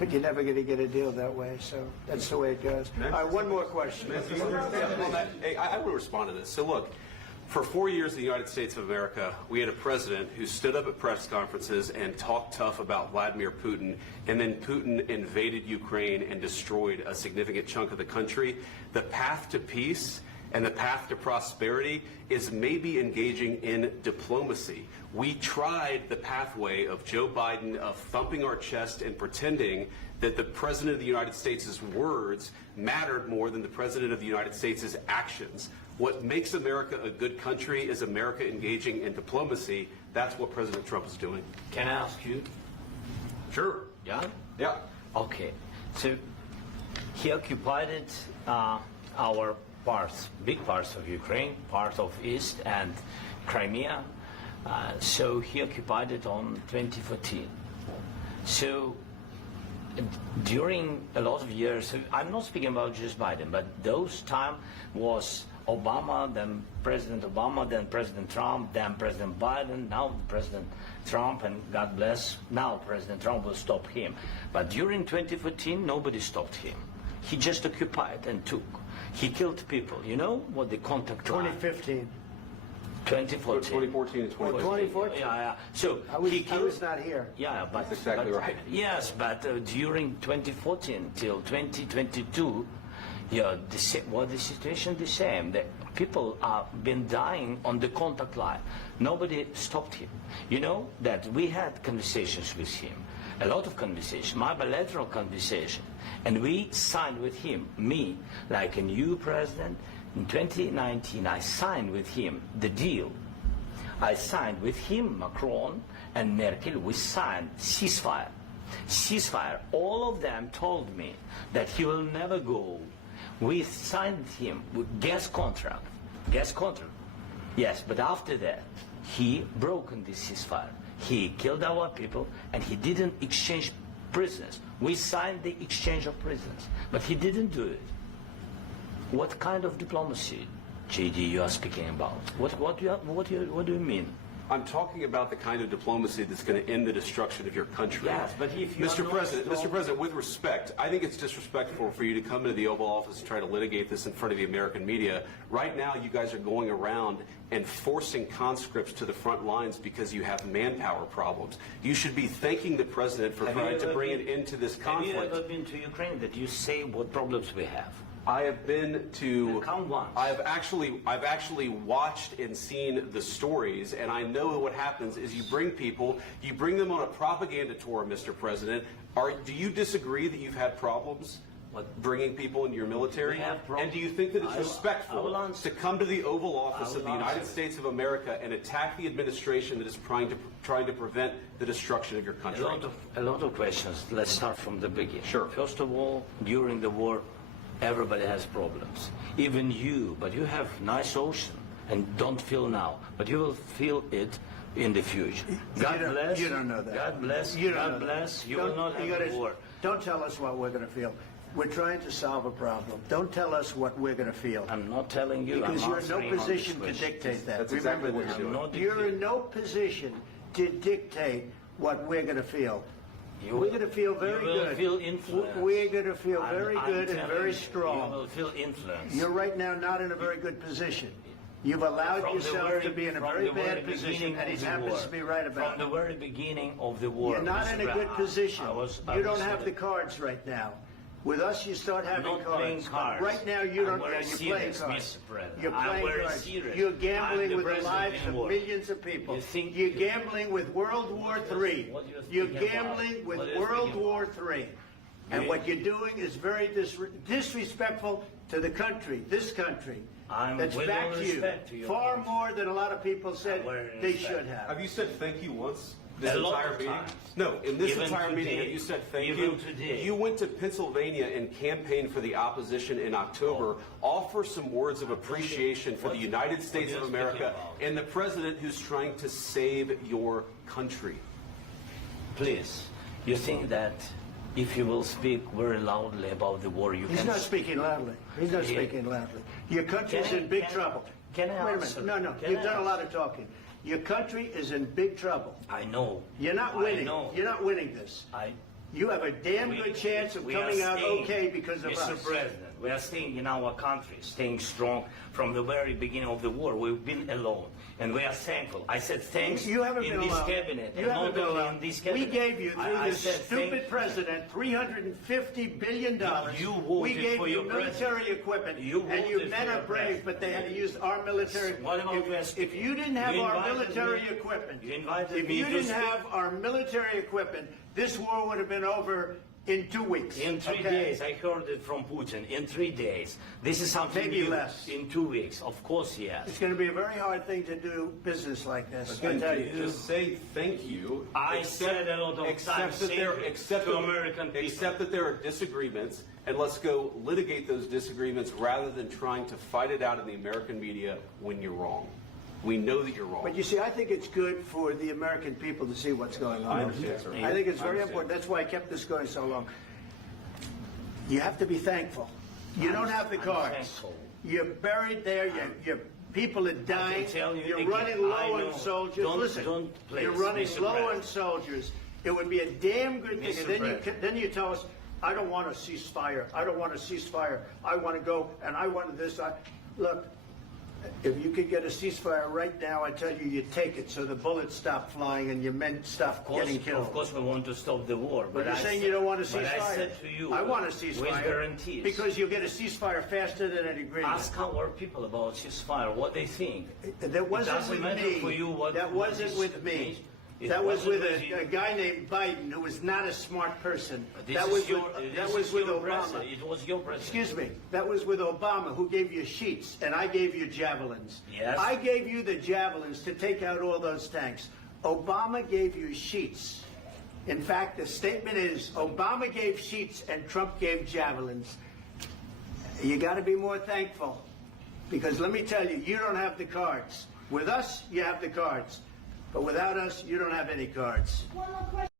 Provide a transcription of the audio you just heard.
but you're never going to get a deal that way. So that's the way it goes. All right, one more question. Hey, I will respond to this. So look, for 4 years in the United States of America, we had a president who stood up at press conferences and talked tough about Vladimir Putin, and then Putin invaded Ukraine and destroyed a significant chunk of the country. The path to peace and the path to prosperity is maybe engaging in diplomacy. We tried the pathway of Joe Biden of thumping our chest and pretending that the President of the United States' words mattered more than the President of the United States' actions. What makes America a good country is America engaging in diplomacy. That's what President Trump is doing. Can I ask you? Sure. Yeah? Yeah. Okay. So he occupied our parts, big parts of Ukraine, part of East and Crimea. So he occupied it on 2014. So during a lot of years, I'm not speaking about just Biden, but those time was Obama, then President Obama, then President Trump, then President Biden, now President Trump, and God bless, now President Trump will stop him. But during 2014, nobody stopped him. He just occupied and took. He killed people. You know what the contact line? 2015. 2014. 2014 and 2015. 2014. Yeah. So I was not here. Yeah, but that's exactly right. Yes, but during 2014 till 2022, yeah, the situation the same. The people have been dying on the contact line. Nobody stopped him. You know that we had conversations with him, a lot of conversations, my bilateral conversation, and we signed with him, me, like a new president. In 2019, I signed with him the deal. I signed with him, Macron and Merkel, we signed ceasefire. Ceasefire. All of them told me that he will never go. We signed him with gas contract. Gas contract. Yes, but after that, he broken this ceasefire. He killed our people and he didn't exchange prisoners. We signed the exchange of prisoners, but he didn't do it. What kind of diplomacy, JD, you are speaking about? What do you mean? I'm talking about the kind of diplomacy that's going to end the destruction of your country. Yes, but if you Mr. President, with respect, I think it's disrespectful for you to come into the Oval Office and try to litigate this in front of the American media. Right now, you guys are going around and forcing conscripts to the front lines because you have manpower problems. You should be thanking the President for trying to bring an end to this conflict. Have you ever been to Ukraine that you say what problems we have? I have been to. Count once. I've actually watched and seen the stories, and I know what happens is you bring people, you bring them on a propaganda tour, Mr. President. Do you disagree that you've had problems bringing people into your military? And do you think that it's respectful to come to the Oval Office of the United States of America and attack the administration that is trying to prevent the destruction of your country? A lot of questions. Let's start from the beginning. Sure. First of all, during the war, everybody has problems, even you, but you have nice ocean and don't feel now, but you will feel it in the future. God bless. You don't know that. God bless. You God bless. You will not have a war. Don't tell us what we're going to feel. We're trying to solve a problem. Don't tell us what we're going to feel. I'm not telling you. Because you're in no position to dictate that. That's exactly what you're doing. You're in no position to dictate what we're going to feel. We're going to feel very good. You will feel influence. We're going to feel very good and very strong. You will feel influence. You're right now not in a very good position. You've allowed yourself to be in a very bad position, and he happens to be right about it. From the very beginning of the war. You're not in a good position. You don't have the cards right now. With us, you start having cards. Right now, you don't. You're playing cards. You're playing cards. You're gambling with the lives of millions of people. You're gambling with World War III. You're gambling with World War III. And what you're doing is very disrespectful to the country, this country, that's back to you, far more than a lot of people said they should have. Have you said thank you once? This entire meeting? No, in this entire meeting, have you said thank you? You went to Pennsylvania and campaigned for the opposition in October. Offer some words of appreciation for the United States of America and the president who's trying to save your country. Please, you think that if you will speak very loudly about the war, you can... He's not speaking loudly. He's not speaking loudly. Your country's in big trouble. Can I Wait a minute. No, you've done a lot of talking. Your country is in big trouble. I know. You're not winning. You're not winning this. you have a damn good chance of coming out okay because of us. Mr. President, we are staying in our country, staying strong from the very beginning of the war. We've been alone, and we are thankful. I said thanks you haven't in been this alone. cabinet, You and haven't not been only alone. in this cabinet. We gave you, through I this said stupid president, $350 billion. You voted we gave for you your military equipment, and you voted men for are your brave, but they had to use our military. What about If you didn't have You our invited military me- equipment, you invited if me you to didn't speak- have our military equipment, this war would have been over in 2 weeks. In 3 okay? days, I heard it from Putin. In 3 days, this is something Maybe new. less. In 2 weeks, of course, yes. It's going to be a very hard thing to do business like this. I Again, tell you. just say thank you. I said a lot of times that there, thank you except to that- American people. Except that there are disagreements, and let's go litigate those disagreements rather than trying to fight it out in the American media when you're wrong. We know that you're wrong. But you see, I think it's good for the American people to see what's going on. I understand, sir. I think it's I very understand. important. That's why I kept this going so long. You have to be thankful. You don't have the I'm cards. thankful. You're buried there. Your people are dying. tell you You're again, running I low know. on soldiers. Don't- Listen, don't please, you're running Mr. low President. on soldiers. It would be a damn good thing. Mr. And then President. then you tell us, I don't want a ceasefire. I don't want a ceasefire. I want to go and I want this. Look, if you could get a ceasefire right now, I tell you, you take it so the bullets stop flying and your men stop getting killed. Of course, we want to stop the war. But you're I saying said- you don't want a But ceasefire. I said to you, I want a ceasefire. with guarantees. Because you'll get a ceasefire faster than an agreement. Ask our people about ceasefire, what they think. That wasn't doesn't with matter me. for you what- That what wasn't is- with me. It That was wasn't with with you. a guy named Biden, who was not a smart person. This That is was your, with, this that is was with your Obama. president. It was your president. Excuse me. That was with Obama, who gave you sheets, and I gave you javelins. Yes. I gave you the javelins to take out all those tanks. Obama gave you sheets. In fact, the statement is Obama gave sheets and Trump gave javelins. You got to be more thankful, because let me tell you, you don't have the cards. With us, you have the cards. But without us, you don't have any cards. One more question.